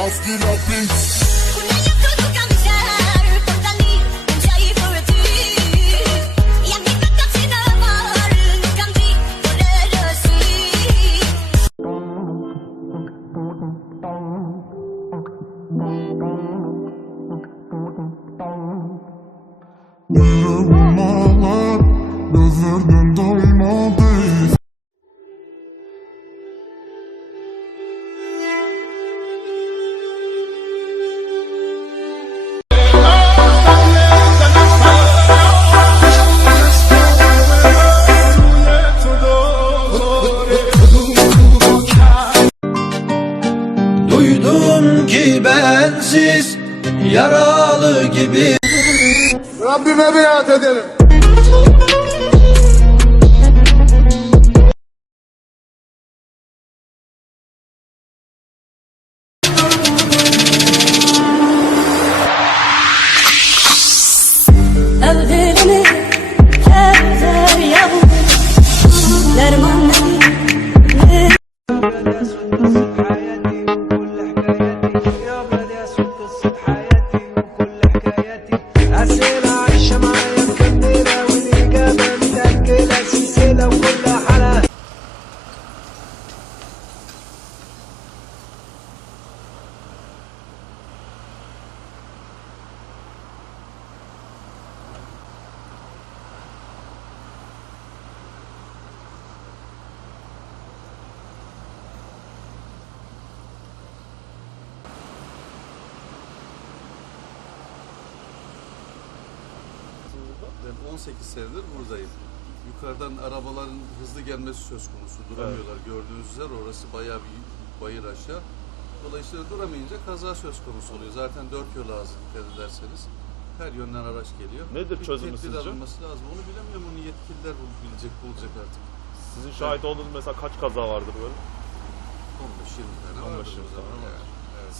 Ausgelappelt. Bensiz yaralı gibi. Rabbime biat ederim Ben 18 senedir buradayım. Yukarıdan arabaların hızlı gelmesi söz konusu. Duramıyorlar. Gördüğünüz üzere orası bayağı bir bayır aşağı. Dolayısıyla duramayınca kaza söz konusu oluyor. Zaten dört yol ağzı dikkat ederseniz. Her yönden araç geliyor. Nedir Bir çözümü tedbir sizce? alınması lazım. Onu bilemiyorum. Onu yetkililer bul- bilecek, bulacak artık. Sizin şahit olduğunuz mesela kaç kaza vardır böyle? 15-20 tane 15 vardır o tane zaman. var. yani.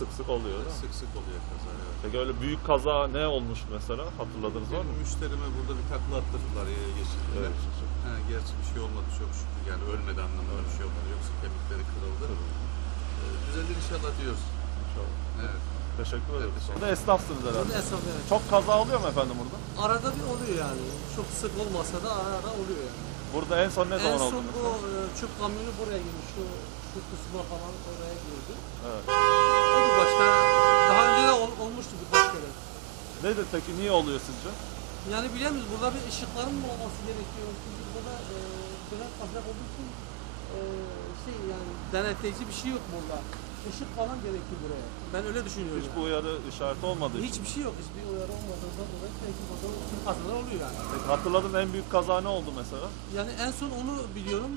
Evet. Sık sık oluyor değil mi? Sık sık oluyor kaza. Evet. Peki öyle büyük kaza ne olmuş mesela? Hatırladınız var mı? Müşterime burada bir takla attırdılar yaya geçirdiler. Evet. Ha, gerçi bir şey olmadı çok şükür. Yani ölmedi anlamında bir şey olmadı. Yoksa kemikleri kırıldı. Ee, düzelir inşallah diyoruz. İnşallah. Evet. Teşekkür ederim. teşekkür Burada esnafsınız herhalde. Esnaf evet. Çok kaza oluyor mu efendim burada? Arada bir oluyor yani. Çok sık olmasa da ara ara oluyor yani. Burada en son ne en zaman oldu? son mesela? bu e, çöp kamyonu buraya girmiş. Şu, şu kısma falan oraya girdi. Peki? Niye oluyor sizce? Yani bilemiyoruz. Burada bir ışıkların mı olması gerekiyor? Çünkü burada e, dönem kazak olduğu için e, şey yani denetleyici bir şey yok burada. Işık falan gerekiyor buraya. Ben öyle düşünüyorum. Hiç bu uyarı işareti olmadığı için. Hiçbir şey yok. Hiçbir uyarı olmadığından dolayı belki burada kazalar oluyor yani. Peki hatırladığın en büyük kaza ne oldu mesela? Yani en son onu biliyorum.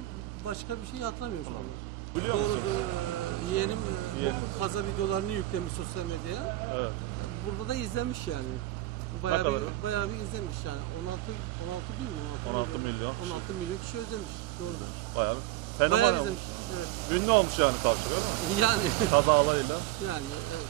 Başka bir şey hatırlamıyorum anda. Biliyor musun? Doğru. eee, yeğenim eee, Yeğenin. bu kaza videolarını yüklemiş sosyal medyaya. Evet. Burada da izlenmiş yani. Bayağı kadar? bir, bayağı bir izlenmiş yani. 16 16 bin mi? 16 milyon kişi. 16 milyon kişi izlemiş. Doğru. Bayağı bir Bayağı fenomen olmuş. izlemiş. Evet. Ünlü olmuş yani savcı öyle mi? Yani Kazalarıyla. yani evet.